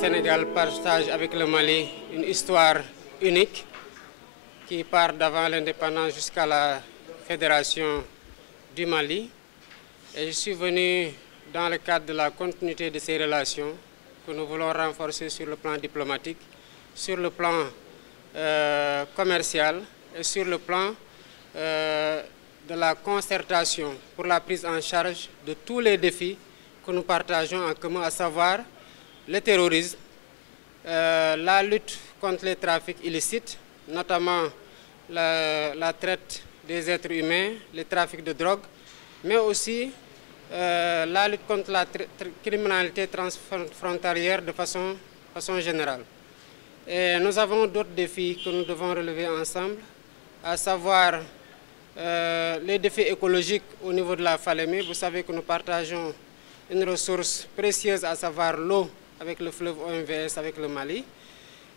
Sénégal partage avec le Mali une histoire unique qui part d'avant l'indépendance jusqu'à la fédération du Mali. Et je suis venu dans le cadre de la continuité de ces relations que nous voulons renforcer sur le plan diplomatique, sur le plan commercial et sur le plan de la concertation pour la prise en charge de tous les défis que nous partageons en commun, à savoir le terrorisme, la lutte contre les trafics illicites, notamment la traite des êtres humains, les trafics de drogue, mais aussi la lutte contre la criminalité transfrontalière de façon générale. Et nous avons d'autres défis que nous devons relever ensemble, à savoir les défis écologiques au niveau de la Falémé. Vous savez que nous partageons une ressource précieuse, à savoir l'eau, avec le fleuve OMVS, avec le Mali.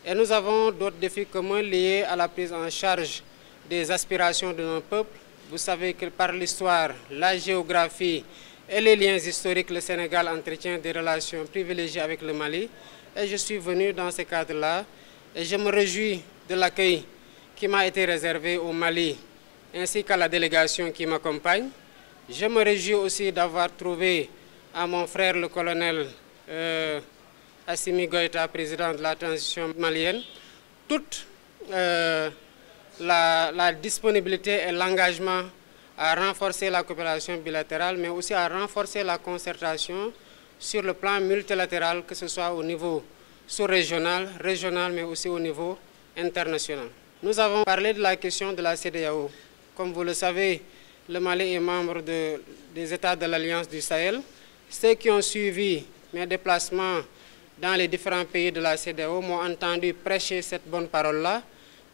Et nous avons d'autres défis communs liés à la prise en charge des aspirations de nos peuples. Vous savez que par l'histoire, la géographie et les liens historiques, le Sénégal entretient des relations privilégiées avec le Mali. Et je suis venu dans ce cadre-là et je me réjouis de l'accueil qui m'a été réservé au Mali ainsi qu'à la délégation qui m'accompagne. Je me réjouis aussi d'avoir trouvé à mon frère le colonel Assimi Goïta, président de la transition malienne, toute la disponibilité et l'engagement à renforcer la coopération bilatérale, mais aussi à renforcer la concertation sur le plan multilatéral, que ce soit au niveau sous-régional, régional, mais aussi au niveau international. Nous avons parlé de la question de la CEDEAO. Comme vous le savez, le Mali est membre des États de l'Alliance du Sahel. Ceux qui ont suivi mes déplacements dans les différents pays de la CEDEAO m'ont entendu prêcher cette bonne parole-là.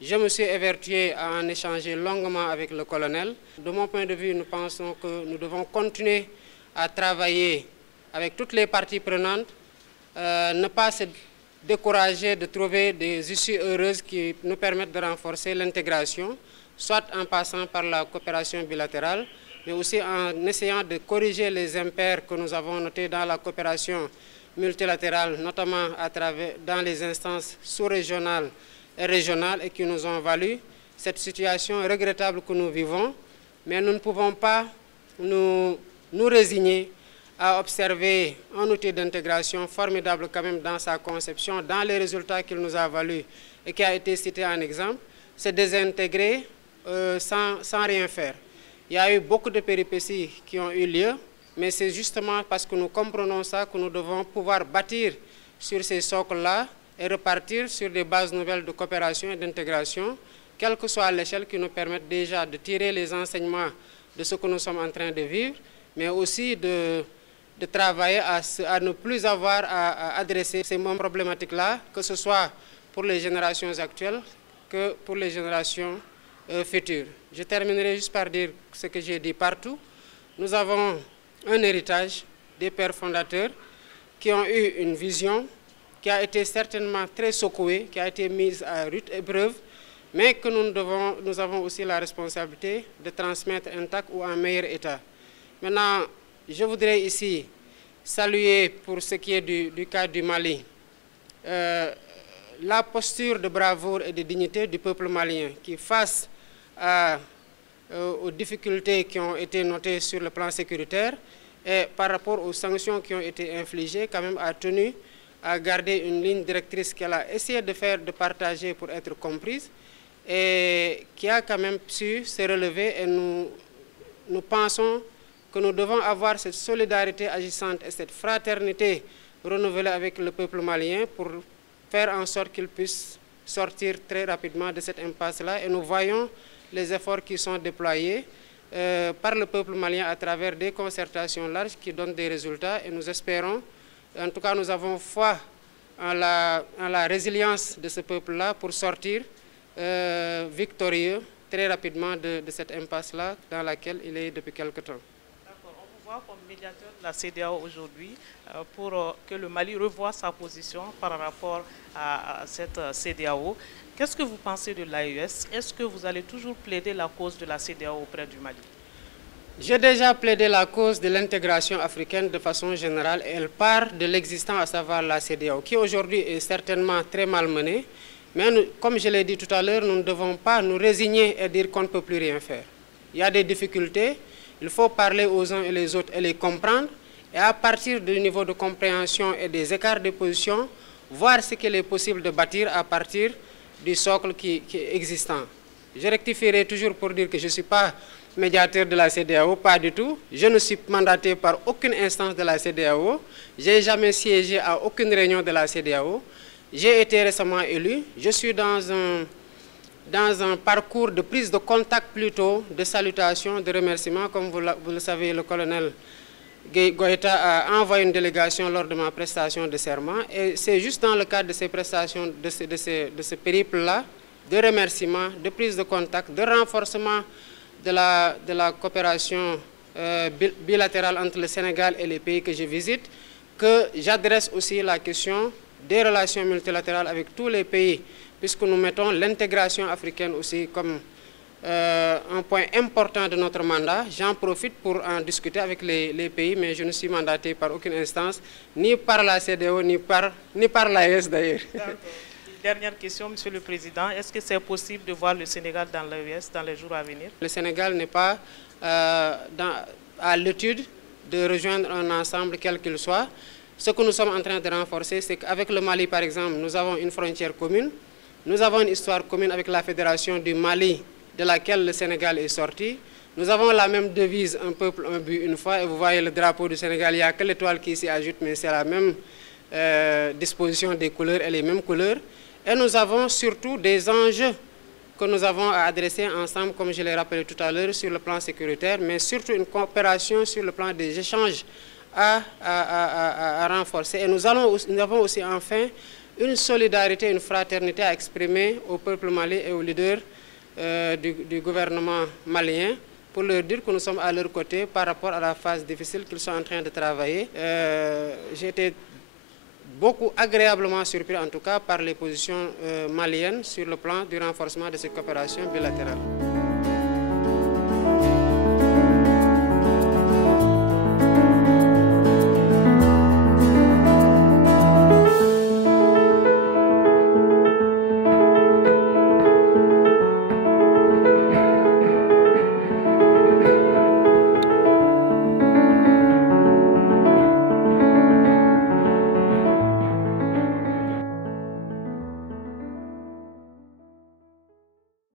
Je me suis évertué à en échanger longuement avec le colonel. De mon point de vue, nous pensons que nous devons continuer à travailler avec toutes les parties prenantes, ne pas se décourager de trouver des issues heureuses qui nous permettent de renforcer l'intégration, soit en passant par la coopération bilatérale, mais aussi en essayant de corriger les impairs que nous avons notés dans la coopération multilatérale, notamment dans les instances sous-régionales et régionales, et qui nous ont valu cette situation regrettable que nous vivons. Mais nous ne pouvons pas nous résigner à observer un outil d'intégration formidable quand même dans sa conception, dans les résultats qu'il nous a valu et qui a été cité en exemple, c'est désintégrer sans rien faire. Il y a eu beaucoup de péripéties qui ont eu lieu, mais c'est justement parce que nous comprenons ça que nous devons pouvoir bâtir sur ces socles-là et repartir sur des bases nouvelles de coopération et d'intégration, quelle que soit l'échelle, qui nous permettent déjà de tirer les enseignements de ce que nous sommes en train de vivre, mais aussi de travailler à ne plus avoir à adresser ces mêmes problématiques-là, que ce soit pour les générations actuelles que pour les générations futures. Je terminerai juste par dire ce que j'ai dit partout. Nous avons un héritage des pères fondateurs qui ont eu une vision qui a été certainement très secouée, qui a été mise à rude épreuve, mais que nous avons aussi la responsabilité de transmettre intact ou en meilleur état. Maintenant, je voudrais ici saluer, pour ce qui est du cas du Mali, la posture de bravoure et de dignité du peuple malien qui, face aux difficultés qui ont été notées sur le plan sécuritaire et par rapport aux sanctions qui ont été infligées, quand même a tenu à garder une ligne directrice qu'elle a essayé de partager pour être comprise et qui a quand même su se relever. Et nous pensons que nous devons avoir cette solidarité agissante et cette fraternité renouvelée avec le peuple malien pour faire en sorte qu'il puisse sortir très rapidement de cette impasse-là. Et nous voyons les efforts qui sont déployés par le peuple malien à travers des concertations larges qui donnent des résultats. Et nous espérons, en tout cas nous avons foi en la résilience de ce peuple-là pour sortir victorieux très rapidement de cette impasse-là dans laquelle il est depuis quelque temps. D'accord. On vous voit comme médiateur de la CEDEAO aujourd'hui pour que le Mali revoie sa position par rapport à cette CEDEAO. Qu'est-ce que vous pensez de l'AES? Est-ce que vous allez toujours plaider la cause de la CEDEAO auprès du Mali? J'ai déjà plaidé la cause de l'intégration africaine de façon générale et elle part de l'existant, à savoir la CEDEAO, qui aujourd'hui est certainement très malmenée. Mais nous, comme je l'ai dit tout à l'heure, nous ne devons pas nous résigner et dire qu'on ne peut plus rien faire. Il y a des difficultés, il faut parler aux uns et les autres et les comprendre. Et à partir du niveau de compréhension et des écarts de position, voir ce qu'il est possible de bâtir à partir du socle qui est existant. Je rectifierai toujours pour dire que je ne suis pas médiateur de la CEDEAO, pas du tout. Je ne suis mandaté par aucune instance de la CEDEAO. Je n'ai jamais siégé à aucune réunion de la CEDEAO. J'ai été récemment élu. Je suis dans un parcours de prise de contact plutôt, de salutation, de remerciement. Comme vous le savez, le colonel Goïta a envoyé une délégation lors de ma prestation de serment. Et c'est juste dans le cadre de ces prestations, de ce périple-là, de remerciement, de prise de contact, de renforcement de la coopération bilatérale entre le Sénégal et les pays que je visite, que j'adresse aussi la question des relations multilatérales avec tous les pays, puisque nous mettons l'intégration africaine aussi comme un point important de notre mandat. J'en profite pour en discuter avec les pays, mais je ne suis mandaté par aucune instance, ni par la CEDEAO, ni par l'AES d'ailleurs. Dernière question, Monsieur le Président. Est-ce que c'est possible de voir le Sénégal dans l'AES dans les jours à venir? Le Sénégal n'est pas à l'étude de rejoindre un ensemble quel qu'il soit. Ce que nous sommes en train de renforcer, c'est qu'avec le Mali, par exemple, nous avons une frontière commune. Nous avons une histoire commune avec la Fédération du Mali, de laquelle le Sénégal est sorti. Nous avons la même devise, un peuple, un but, une foi. Et vous voyez le drapeau du Sénégal, il n'y a que l'étoile qui s'y ajoute, mais c'est la même disposition des couleurs et les mêmes couleurs. Et nous avons surtout des enjeux que nous avons à adresser ensemble, comme je l'ai rappelé tout à l'heure, sur le plan sécuritaire, mais surtout une coopération sur le plan des échanges à renforcer. Et nous avons aussi enfin une solidarité, une fraternité à exprimer au peuple malien et aux leaders du gouvernement malien pour leur dire que nous sommes à leur côté par rapport à la phase difficile qu'ils sont en train de travailler. J'ai été beaucoup agréablement surpris en tout cas par les positions maliennes sur le plan du renforcement de ces coopérations bilatérales.